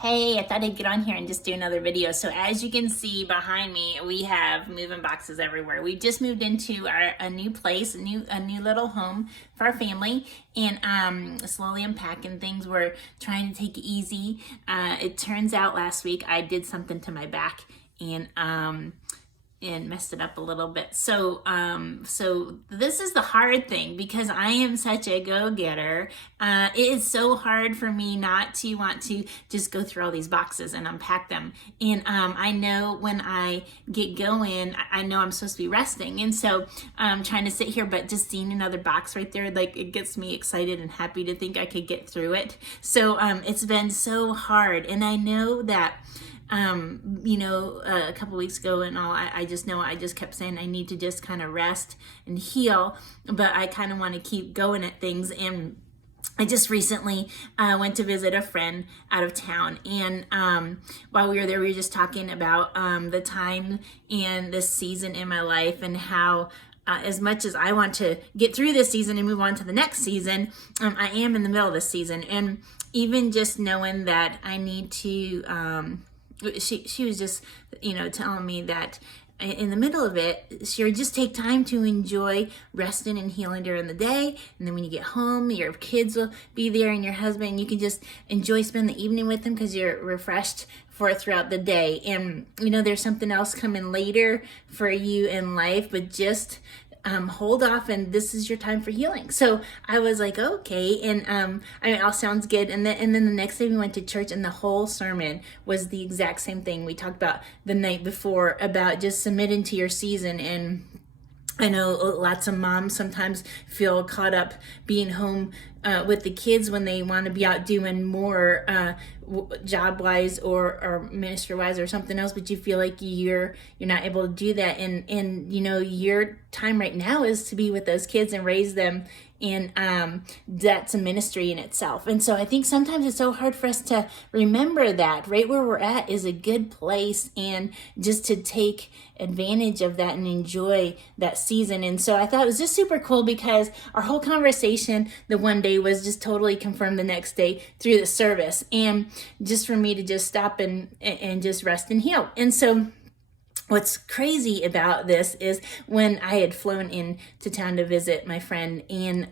Hey, I thought I'd get on here and just do another video. So as you can see behind me, we have moving boxes everywhere. We just moved into a new place, a new little home for our family, and slowly unpacking things. We're trying to take it easy. It turns out last week I did something to my back and messed it up a little bit. So this is the hard thing because I am such a go-getter. It is so hard for me not to want to just go through all these boxes and unpack them. And I know when I get going, I know I'm supposed to be resting. And so I'm trying to sit here, but just seeing another box right there, like it gets me excited and happy to think I could get through it. So it's been so hard. And I know that a couple weeks ago and all, I just know I just kept saying I need to just kind of rest and heal, but I kind of want to keep going at things. And I just recently went to visit a friend out of town, and while we were there, we were just talking about the time and this season in my life and how as much as I want to get through this season and move on to the next season, I am in the middle of this season. And even just knowing that I need to she was just, telling me that in the middle of it, she would just take time to enjoy resting and healing during the day. And then when you get home, your kids will be there and your husband, and you can just enjoy spending the evening with them because you're refreshed for throughout the day. And, there's something else coming later for you in life, but just hold off, and this is your time for healing. So I was like, okay, and it all sounds good. And then the next day we went to church, and the whole sermon was the exact same thing we talked about the night before, about just submitting to your season. And I know lots of moms sometimes feel caught up being home with the kids when they want to be out doing more job-wise or ministry-wise or something else, but you feel like you're not able to do that. And your time right now is to be with those kids and raise them, and that's a ministry in itself. And so I think sometimes it's so hard for us to remember that right where we're at is a good place, and just to take advantage of that and enjoy that season. And so I thought it was just super cool because our whole conversation the one day was just totally confirmed the next day through the service, and just for me to just stop and just rest and heal. And so what's crazy about this is when I had flown into town to visit my friend, and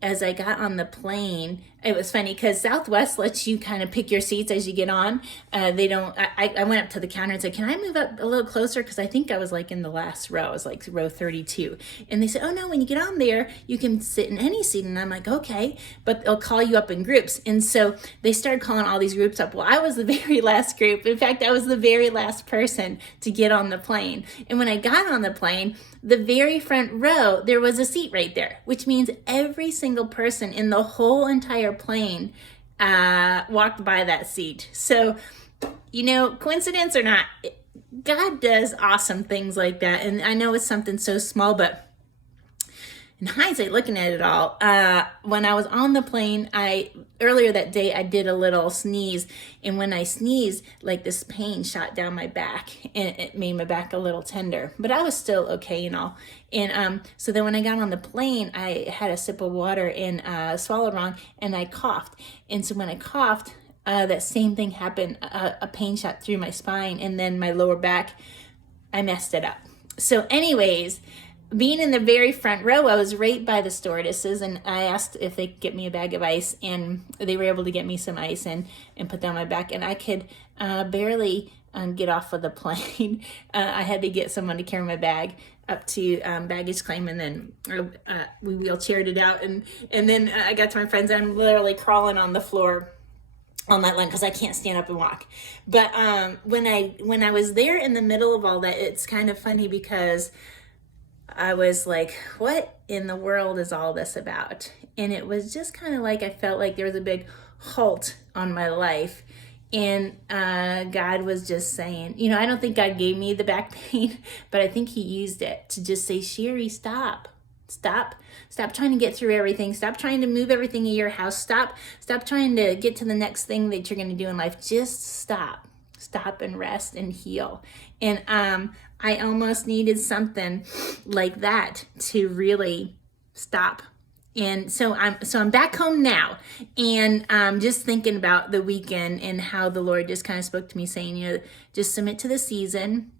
as I got on the plane, it was funny because Southwest lets you kind of pick your seats as you get on. They don't, I went up to the counter and said, can I move up a little closer? Because I think I was like in the last row. I was like row 32. And they said, oh no, when you get on there, you can sit in any seat. And I'm like, okay, but they'll call you up in groups. And so they started calling all these groups up. Well, I was the very last group. In fact, I was the very last person to get on the plane. And when I got on the plane, the very front row, there was a seat right there, which means every single person in the whole entire plane walked by that seat. So, coincidence or not, God does awesome things like that. And I know it's something so small, but in hindsight, looking at it all, when I was on the plane, earlier that day, I did a little sneeze. And when I sneezed, like this pain shot down my back, and it made my back a little tender, but I was still okay and all. And so then when I got on the plane, I had a sip of water and swallowed wrong, and I coughed. And so when I coughed, that same thing happened. A pain shot through my spine, and then my lower back, I messed it up. So anyways, being in the very front row, I was right by the stewardesses, and I asked if they could get me a bag of ice, and they were able to get me some ice and put that on my back, and I could barely get off of the plane. I had to get someone to carry my bag up to baggage claim, and then we wheelchaired it out, and then I got to my friends, and I'm literally crawling on the floor on that line because I can't stand up and walk. But when I was there in the middle of all that, it's kind of funny because I was like, what in the world is all this about? And it was just kind of like I felt like there was a big halt on my life. And God was just saying, I don't think God gave me the back pain, but I think he used it to just say, Sherry, stop trying to get through everything. Stop trying to move everything in your house. Stop trying to get to the next thing that you're going to do in life. Just stop and rest and heal. And I almost needed something like that to really stop And so I'm back home now, and just thinking about the weekend and how the Lord just kind of spoke to me saying, just submit to the season.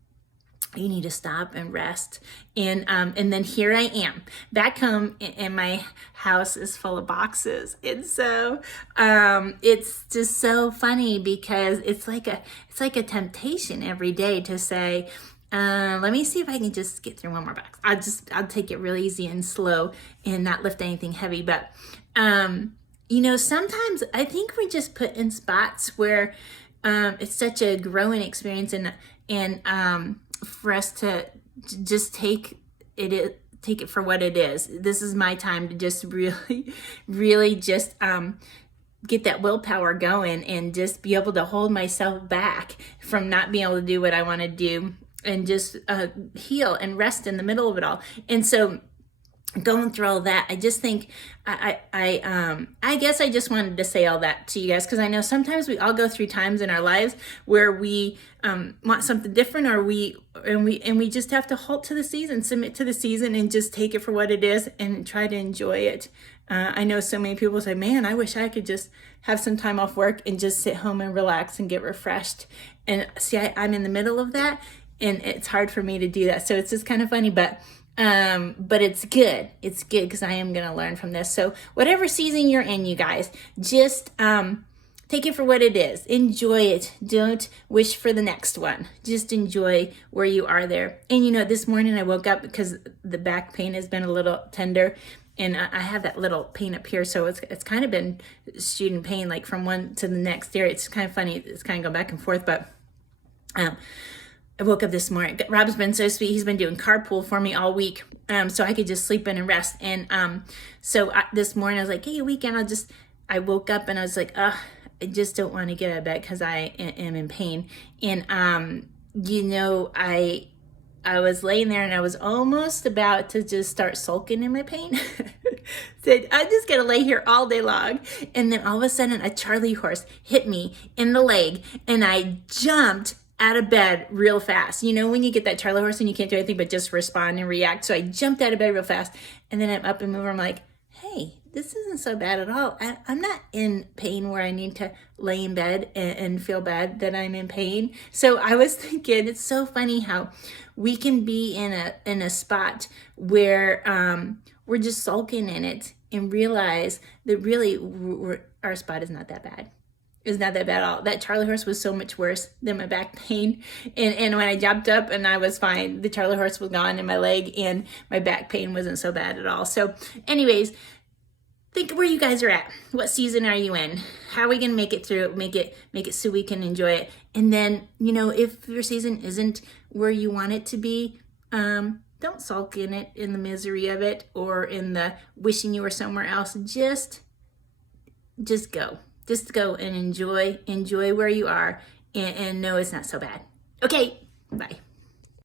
You need to stop and rest. And then here I am back home, and my house is full of boxes. And so it's just so funny because it's like a temptation every day to say, let me see if I can just get through one more box. I'll take it real easy and slow and not lift anything heavy. But sometimes I think we just put in spots where it's such a growing experience, and for us to just take it for what it is. This is my time to just really, really just get that willpower going and just be able to hold myself back from not being able to do what I want to do, and just heal and rest in the middle of it all. And so going through all that, I just think I guess I just wanted to say all that to you guys, because I know sometimes we all go through times in our lives where we want something different, or we just have to halt to the season, submit to the season, and just take it for what it is and try to enjoy it. I know so many people say, man, I wish I could just have some time off work and just sit home and relax and get refreshed. And see, I'm in the middle of that, and it's hard for me to do that. So it's just kind of funny, but it's good. It's good because I am going to learn from this. So whatever season you're in, you guys, just take it for what it is. Enjoy it. Don't wish for the next one. Just enjoy where you are there. And this morning I woke up because the back pain has been a little tender, and I have that little pain up here, so it's kind of been shooting pain like from one to the next area. It's kind of funny. It's kind of going back and forth, but I woke up this morning. Rob's been so sweet. He's been doing carpool for me all week, so I could just sleep in and rest. And so this morning I was like, hey, weekend, I woke up and I was like, I just don't want to get out of bed because I am in pain. And I was laying there and I was almost about to just start sulking in my pain. Said, I'm just going to lay here all day long. And then all of a sudden a Charlie horse hit me in the leg, and I jumped out of bed real fast. When you get that Charlie horse and you can't do anything but just respond and react. So I jumped out of bed real fast, and then I'm up and moving. I'm like, hey, this isn't so bad at all. I'm not in pain where I need to lay in bed and feel bad that I'm in pain. So I was thinking, it's so funny how we can be in a spot where we're just sulking in it and realize that really our spot is not that bad. It's not that bad at all. That Charlie horse was so much worse than my back pain. And when I jumped up and I was fine, the Charlie horse was gone in my leg, and my back pain wasn't so bad at all. So anyways, think where you guys are at. What season are you in? How are we going to make it through? Make it so we can enjoy it. And then, if your season isn't where you want it to be, don't sulk in it, in the misery of it, or in the wishing you were somewhere else. Just go. Just go and enjoy where you are, and know it's not so bad. Okay, bye.